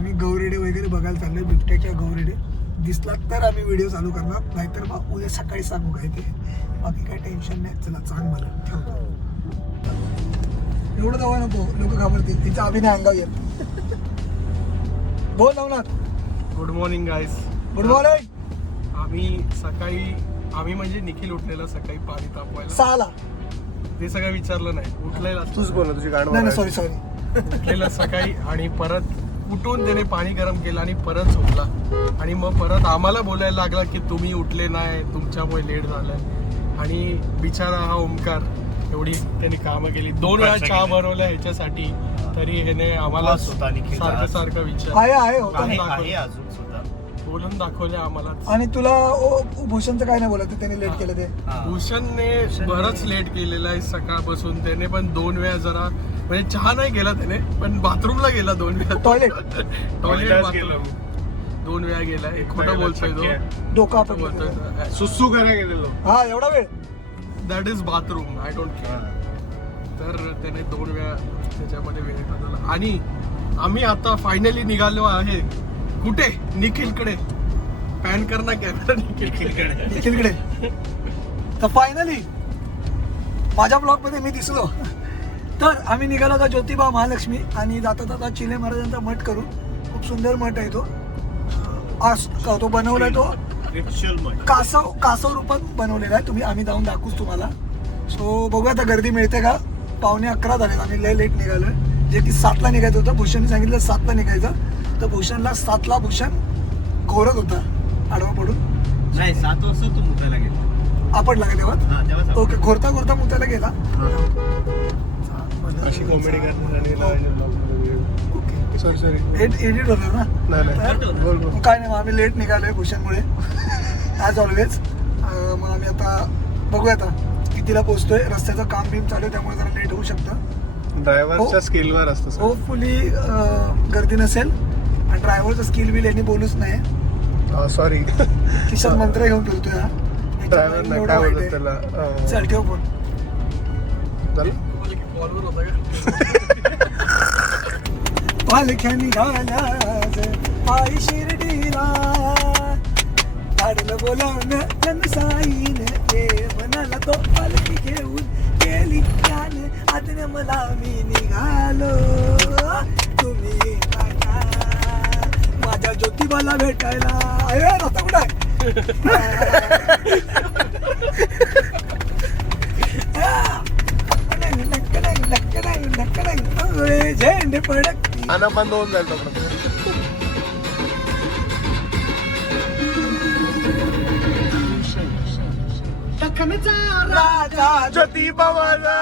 आम्ही गौरेडे वगैरे बघायला चाललोय. बिबट्याच्या गौरेडे दिसला तर आम्ही व्हिडिओ चालू करणार, नाहीतर मग उद्या सकाळी सांगू काय ते. बाकी काय टेन्शन नाही. चला सांग मला, ठेवतो. एवढं दवा नको, लोक घाबरतील. तिचा अभिनय अंगाव येत. बोल Navnath. Good morning guys. Good morning. आम्ही म्हणजे निखिल उठलेला सकाळी पाणी तापवायला. 6ला. ते सगळं विचारलं नाही, उठलेला तूच बोल, तुझी गाडी. नाही सॉरी. उठलेला सकाळी आणि परत उठून त्याने पाणी गरम केलं आणि परत झोपला. आणि मग परत आम्हाला बोलायला लागला की तुम्ही उठले नाही, तुमच्यामुळे लेट झालंय. आणि बिचारा हा ओमकार एवढी त्यांनी कामं केली, 2 वेळा चहा बनवल्या ह्याच्यासाठी, तरी ह्याने आम्हाला सारखं विचार आहे अजून सुद्धा बोलून दाखवले आम्हाला. आणि तुला भूषणचं काय नाही बोलत त्याने लेट केलं ते. भूषणने बरंच लेट केलेलं आहे सकाळपासून. त्याने पण 2 वेळा जरा म्हणजे चहा नाही गेला त्याने, पण बाथरूमला गेला 2 वेळा. टॉयलेट 2 वेळा गेला. खोटं बोलतोय तो, डोका आपण बोलतोय. सुसू करायला गेलेलो. हा एवढा वेळ. That is bathroom, I don't care. तर त्याने 2 वेळा त्याच्यामध्ये वेळ घालवला. आणि आम्ही आता फायनली निघालो आहे कुठे? निखिलकडे. पॅन करणार कॅमेरा निखिलकडे. तर फायनली माझ्या ब्लॉग मध्ये मी दिसलो. तर आम्ही निघालो होता ज्योतिबा महालक्ष्मी आणि जाता जाता चिले महाराजांचा मठ करू. खूप सुंदर मठ आहे तो. तो बनवलाय तो कासव रूपात बनवलेला आहे. आम्ही जाऊन दाखवूच तुम्हाला. सो बघूया आता गर्दी मिळते का. 11:15 झाले. आम्ही लय लेट निघालोय. जे की 7ला निघायचं होतं. भूषणने सांगितलं 7ला निघायचं. तर भूषणला 7ला भूषण घोरत होता आडवा पडून. नाही 7 वाजता तू मुतायला गेला. आपटला का तेव्हा? ओके. घोरता मुतायला गेला. अशी कॉमेडी सॉरी एडिट होणार ना. नाही. काय नाही, मग आम्ही लेट निघालोय भूषणमुळे ॲज ऑलवेज. मग आम्ही आता बघूया आता कितीला पोहोचतोय. रस्त्याचं काम बिम चालू आहे त्यामुळे जरा लेट होऊ शकतं. ड्रायव्हरच्या स्किलवर असतं. होपफुली गर्दी नसेल. आणि ड्रायव्हरचं स्किल बिल यांनी बोलूच नाही. सॉरी, किशन मंत्र घेऊन फिरतोय हा. ड्रायव्हर नाही काय बोलत त्याला. चल ठेव फोन. कॉलवर होता का? पालख्या निघाल्या पायी शिर्डीला, काढलं बोलावणं जनसाईने. ते म्हणाला तो पालखी घेऊन गेली त्याने. आजने मला मी निघालो, तुम्ही काका माझ्या ज्योतिबाला भेटायला. अरे रस्ता कुठं आहे? झेंडे पडक आना बंद होऊन जाईल राजा ज्योतिबा माझा.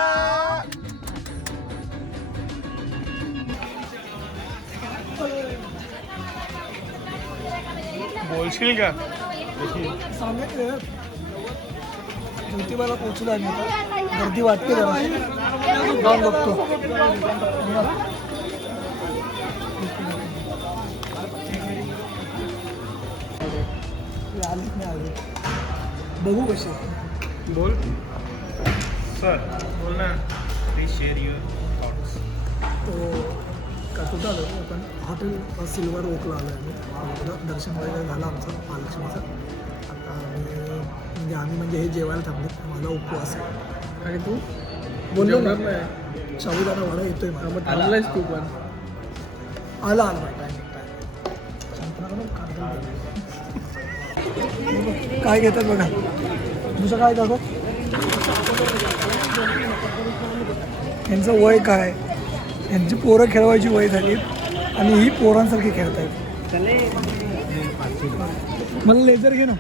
बोलशील का? सांगितलं ज्योतिबाला पोहोचलो आम्ही आता. गर्दी वाटते जरा, जाऊन बघतो. आलेच नाही आले, बघू कसे. बोल सर, बोल ना. Please share your thoughts. का कुठं आलो आपण? हॉटेल सिल्वर ओकला आलो आम्ही. दर्शन वगैरे झालं आमचं महालक्ष्मीचं. आता आम्ही हे जेवायला थांबले. मला उपवास आहे. आणि तू बोललो ना साबुदाणा वडा येतोय मला. थांबलायस तू पण? आला काय घेतात बघा. तुझं काय दाखव. यांचं वय काय? यांची पोरं खेळवायची वय झाली आणि ही पोरांसारखी खेळत आहेत. मला लेझर घे ना.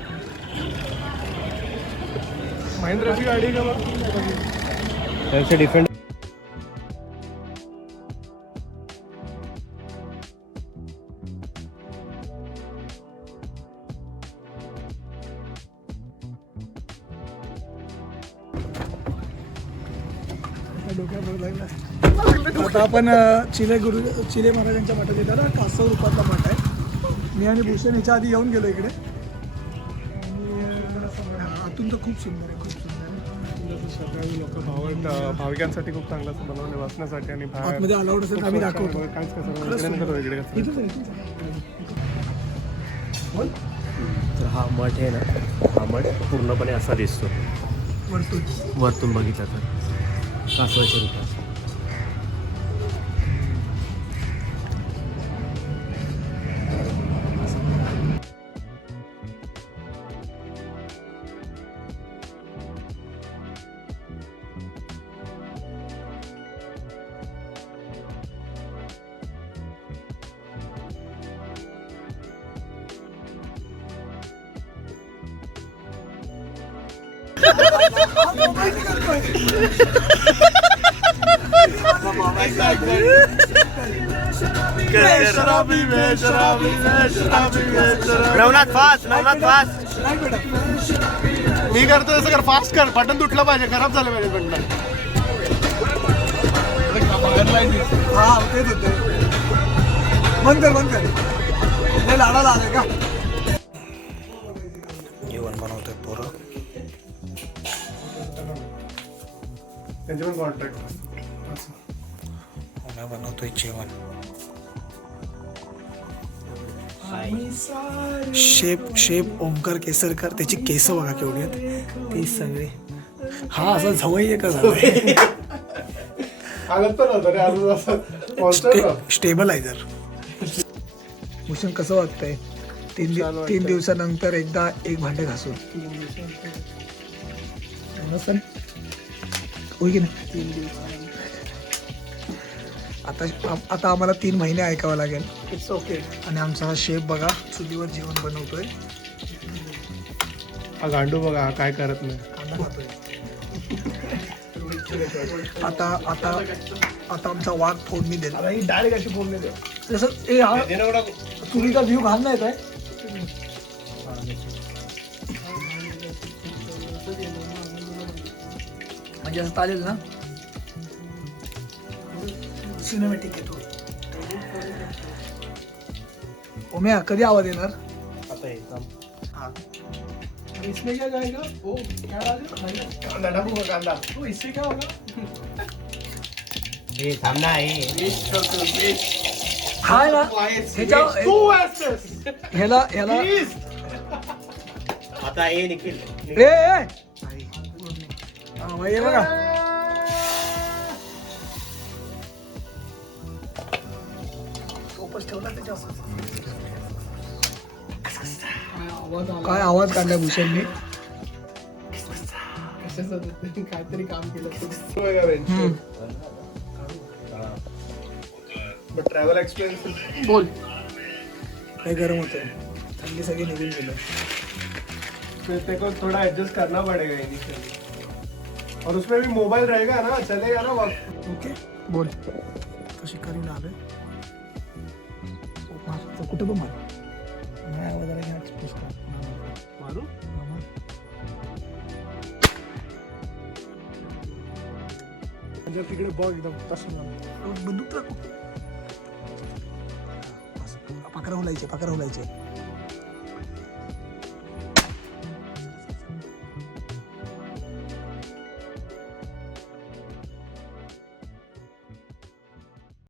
महिंद्राची गाडी का बघ. त्याचे डिफेंड. आता आपण चिले महाराजांच्या मठात येतात. कासव रूपातला मठ आहे. मी आणि भूषण याच्या आधी येऊन गेलो इकडे. आणि आतून तर खूप सुंदर आहे, खूप सुंदर आहे. सगळी लोक भाविकांसाठी खूप चांगलं असं बनवले बसण्यासाठी आणि बाहेर आतमध्ये अलाउड असेल तर आम्ही दाखवतो. काहीच कसं इकडे नको इकडे कसं. इथेच आहे, इथेच आहे. बोल. तर हा मठ आहे ना, हा मठ पूर्णपणे असा दिसतो वरतून. वरतून बघितला तर कासवाच्या रूपात. Navnath fast, Navnath fast. नाही बेटा. मी करतो तसं कर, फास्ट कर. बटन तुटलं पाहिजे, खराब झालं पाहिजे बटन. हा तेच होते. बंद कर बंद कर. लय लाडाला आले का? जेवण बनवतोय पोरं. त्यांचे पण कॉन्ट्रॅक्ट. बनवतोय जेवण. शेफ ओमकार केसरकर. त्याची केस बघा केवढी आहेत ती सगळे. हा असा झवई आहे का झवई? स्टेबलायझर. भूषण कसं वाटतंय? तीन दिवसानंतर एकदा एक भांडे घासून होय की नाही? 3 दिवस. आता आम्हाला 3 महिने ऐकावं लागेल. It's okay. आणि आमचा हा शेफ बघा चुलीवर जेवण बनवतोय. हा गांडू बघा, हा काय करत नाही. कांदा खातोय. आता आमचा वाघ फोडणी देईल. डायरेक्ट अशी फोडणी दे. जसं हा चुलीचा व्ह्यू घाल नाही काय? म्हणजे असं चालेल ना? सिनेमॅटिक आहे तो. ओम्या कधी आवाज येणार? आता हा. इसमें क्या जाएगा? ओ क्या डालेगा? कांदा डालूंगा, कांदा. ओ इससे क्या होगा? हे थांब ना, हा ना ह्याला आता हे निखिल. ए भाई बघा. काय आवाज काढलाय भूषणने. काहीतरी काम केलं. ट्रॅव्हल एक्सपिरियंस बोल. काय गरम होतंय, थंडी सगळी निघून गेलं. तेरे को थोड़ा एडजस्ट करना पड़ेगा इनिशियली. और उसमें भी मोबाइल रहेगा ना, चलेगा ना वक्त. ओके बोल. कशी करीन आलोय. कुठं पण मार. नाही आवाज आला की हा पुस्तक. मारू. तिकडे बघ एकदम तसं बंदूक तर पाकरा हुलायचे.